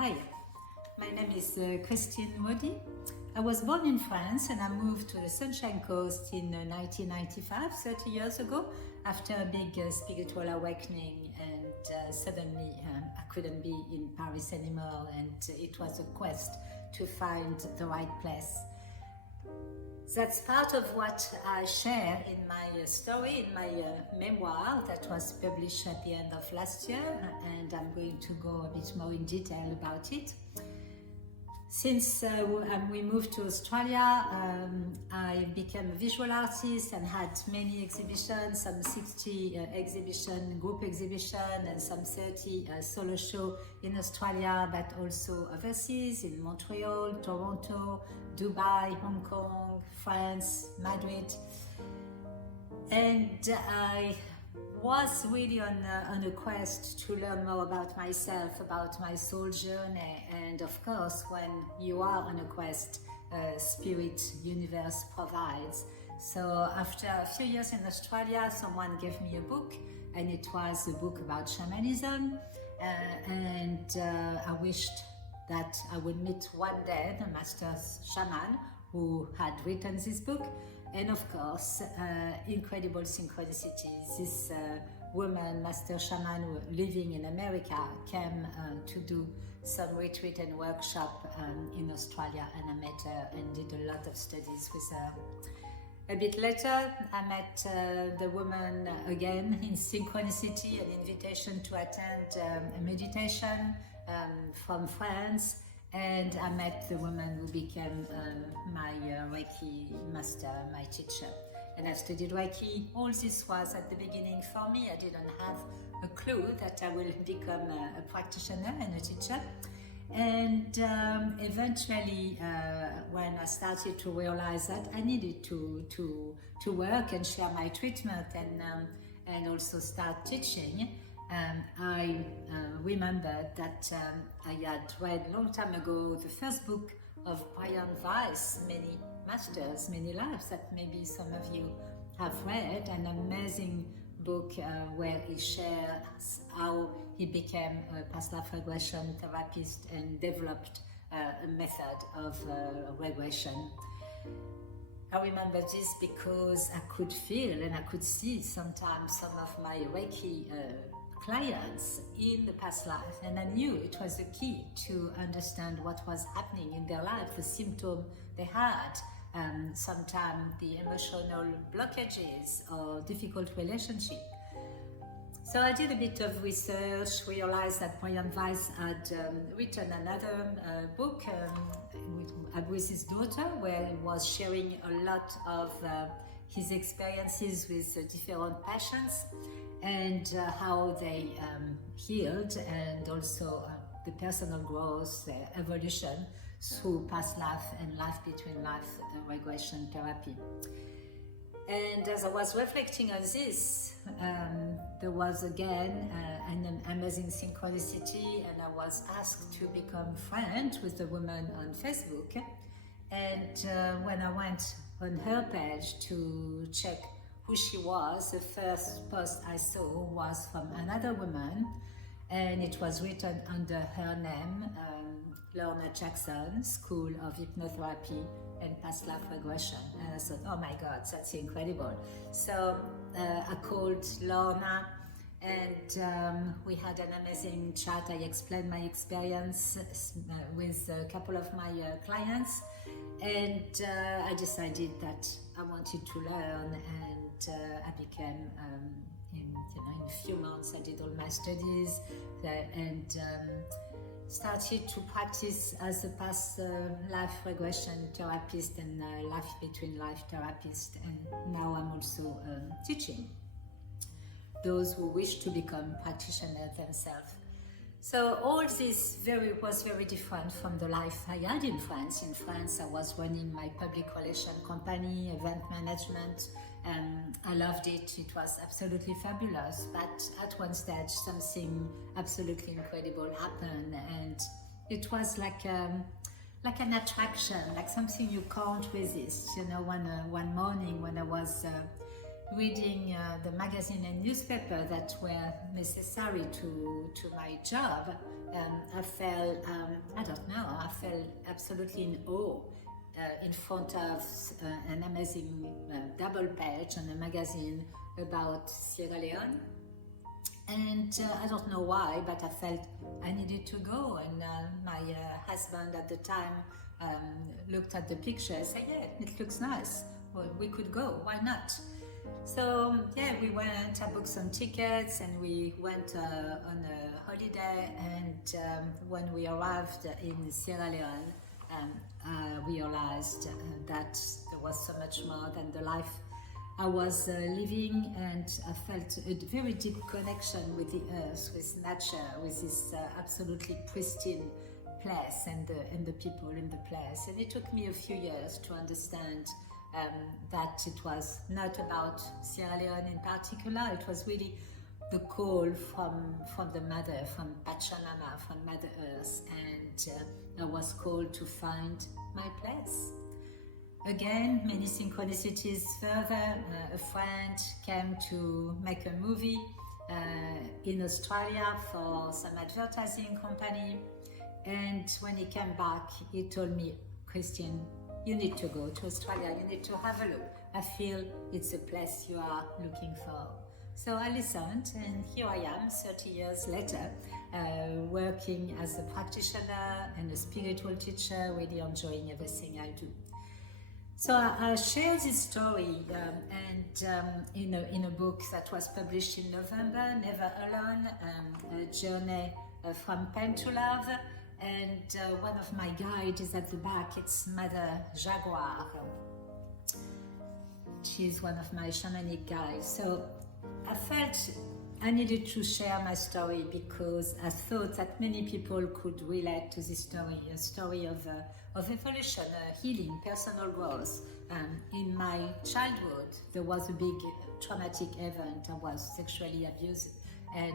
Hi, my name is Christine Maudy. I was born in France and I moved to the Sunshine Coast in 1995, 30 years ago, after a big spiritual awakening, and suddenly I couldn't be in Paris anymore, and it was a quest to find the right place. That's part of what I share in my story, in my memoir that was published at the end of last year, and I'm going to go a bit more in detail about it. Since we moved to Australia, I became a visual artist and had many exhibitions, some 60 group exhibition, and some 30 solo show in Australia, but also overseas in Montreal, Toronto, Dubai, Hong Kong, France, Madrid. And I was really on a quest to learn more about myself, about my soul journey, and of course when you are on a quest, spirit universe provides. So after a few years in Australia, someone gave me a book, and it was a book about shamanism, and I wished that I would meet one day the master shaman who had written this book. And of course, incredible synchronicities. This woman, master shaman living in America, came to do some retreat and workshop in Australia, and I met her and did a lot of studies with her. A bit later, I met the woman again in synchronicity, an invitation to attend a meditation from France. And I met the woman who became my Reiki master, my teacher. And I studied Reiki. All this was at the beginning for me. I didn't have a clue that I will become a practitioner and a teacher. And eventually, when I started to realize that I needed to work and share my treatment and also start teaching, I remembered that I had read a long time ago the first book of Brian Weiss, Many Masters, Many Lives, that maybe some of you have read, an amazing book where he shares how he became a past life regression therapist and developed a method of regression. I remember this because I could feel and I could see sometimes some of my Reiki clients in the past life, and I knew it was the key to understand what was happening in their life, the symptom they had, sometimes the emotional blockages or difficult relationship. So I did a bit of research, realized that Brian Weiss had written another book with his daughter, where he was sharing a lot of his experiences with different patients, and how they healed, and also the personal growth, the evolution through past life and life between life regression therapy. And as I was reflecting on this, there was again an amazing synchronicity, and I was asked to become friends with the woman on Facebook. And when I went on her page to check who she was, the first post I saw was from another woman, and it was written under her name, Lorna Jackson, School of Hypnotherapy and Past Life Regression. And I thought, oh my God, that's incredible. So I called Lorna, and we had an amazing chat. I explained my experience with a couple of my clients, and I decided that I wanted to learn, and I became, in a few months, I did all my studies and started to practice as a past life regression therapist and life between life therapist, and now I'm also teaching those who wish to become practitioners themselves. So all this was very different from the life I had in France. In France, I was running my public relation company, event management, and I loved it. It was absolutely fabulous. But at one stage, something absolutely incredible happened, and it was like an attraction, like something you can't resist. One morning when I was reading the magazine and newspaper that were necessary to my job, I felt, I don't know, I felt absolutely in awe in front of an amazing double page on a magazine about Sierra Leone. And I don't know why, but I felt I needed to go. And my husband at the time looked at the picture and said, yeah, it looks nice. Well, we could go, why not? So yeah, we went, I booked some tickets and we went on a holiday. And when we arrived in Sierra Leone, I realized that there was so much more than the life I was living, and I felt a very deep connection with the earth, with nature, with this absolutely pristine place and the people in the place. And it took me a few years to understand that it was not about Sierra Leone in particular. It was really the call from the mother, from Pachamama, from Mother Earth, and I was called to find my place. Again, many synchronicities further. A friend came to make a movie in Australia for some advertising company, and when he came back, he told me, Christine, you need to go to Australia, you need to have a look. I feel it's a place you are looking for. So I listened, and here I am 30 years later, working as a practitioner and a spiritual teacher, really enjoying everything I do. So I share this story in a book that was published in November, Never Alone, a journey from pain to love. And one of my guides is at the back, it's Mother Jaguar. She's one of my shamanic guides. So I felt I needed to share my story because I thought that many people could relate to this story, a story of evolution, healing, personal growth. In my childhood, there was a big traumatic event. I was sexually abused, and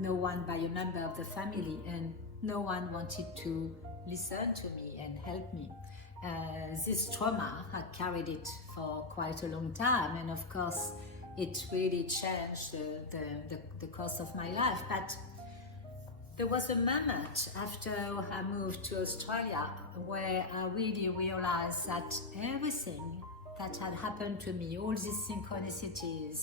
no one by a member of the family, and no one wanted to listen to me and help me. This trauma, I carried it for quite a long time, and of course, it really changed the course of my life. But there was a moment after I moved to Australia where I really realized that everything that had happened to me, all these synchronicities,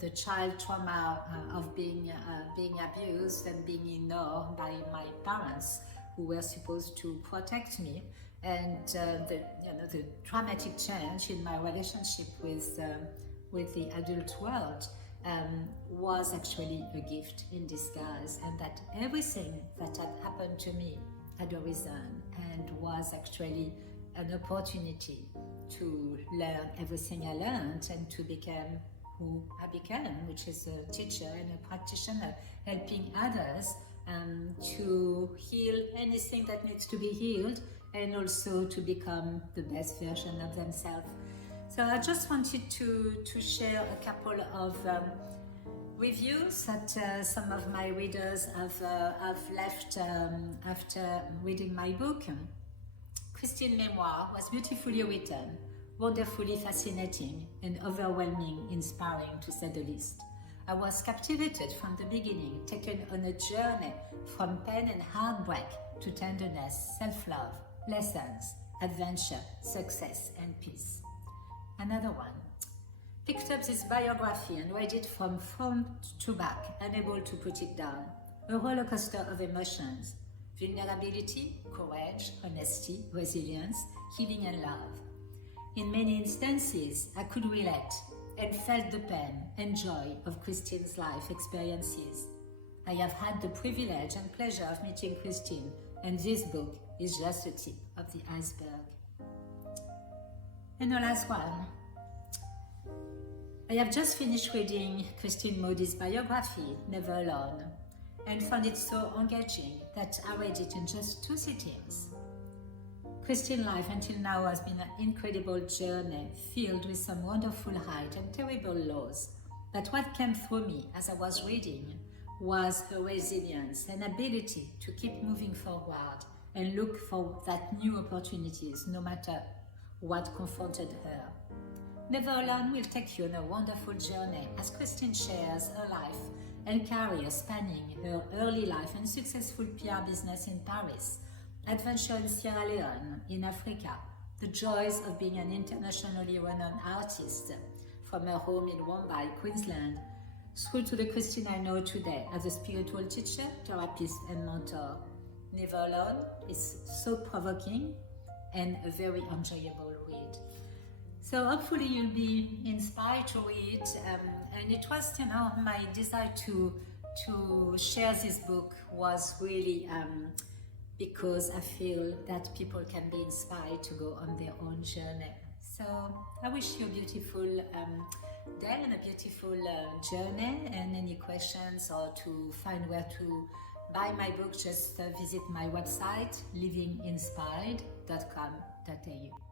the child trauma of being abused and being ignored by my parents, who were supposed to protect me, and the dramatic change in my relationship with the adult world was actually a gift in disguise, and that everything that had happened to me had arisen and was actually an opportunity to learn everything I learned and to become who I became, which is a teacher and a practitioner, helping others to heal anything that needs to be healed, and also to become the best version of themselves. So I just wanted to share a couple of reviews that some of my readers have left after reading my book. Christine's memoir was beautifully written, wonderfully fascinating, and overwhelming, inspiring to say the least. I was captivated from the beginning, taken on a journey from pain and heartbreak to tenderness, self-love, lessons, adventure, success, and peace. Another one. Picked up this biography and read it from front to back, unable to put it down. A roller coaster of emotions. Vulnerability, courage, honesty, resilience, healing and love. In many instances, I could relate and felt the pain and joy of Christine's life experiences. I have had the privilege and pleasure of meeting Christine, and this book is just the tip of the iceberg. And the last one. I have just finished reading Christine Maudy's biography, Never Alone, and found it so engaging that I read it in just 2 sittings. Christine's life until now has been an incredible journey, filled with some wonderful highs and terrible lows. But what came through me as I was reading was her resilience and ability to keep moving forward and look for that new opportunities, no matter what confronted her. Never Alone will take you on a wonderful journey as Christine shares her life and career spanning her early life and successful PR business in Paris, adventure in Sierra Leone, in Africa, the joys of being an internationally renowned artist from her home in Wombay, Queensland, through to the Christine I know today as a spiritual teacher, therapist, and mentor. Never Alone is so provoking and a very enjoyable read. So hopefully you'll be inspired to read, and it was, my desire to share this book was really because I feel that people can be inspired to go on their own journey. So I wish you a beautiful day and a beautiful journey, and any questions or to find where to buy my book, just visit my website livinginspired.com.au.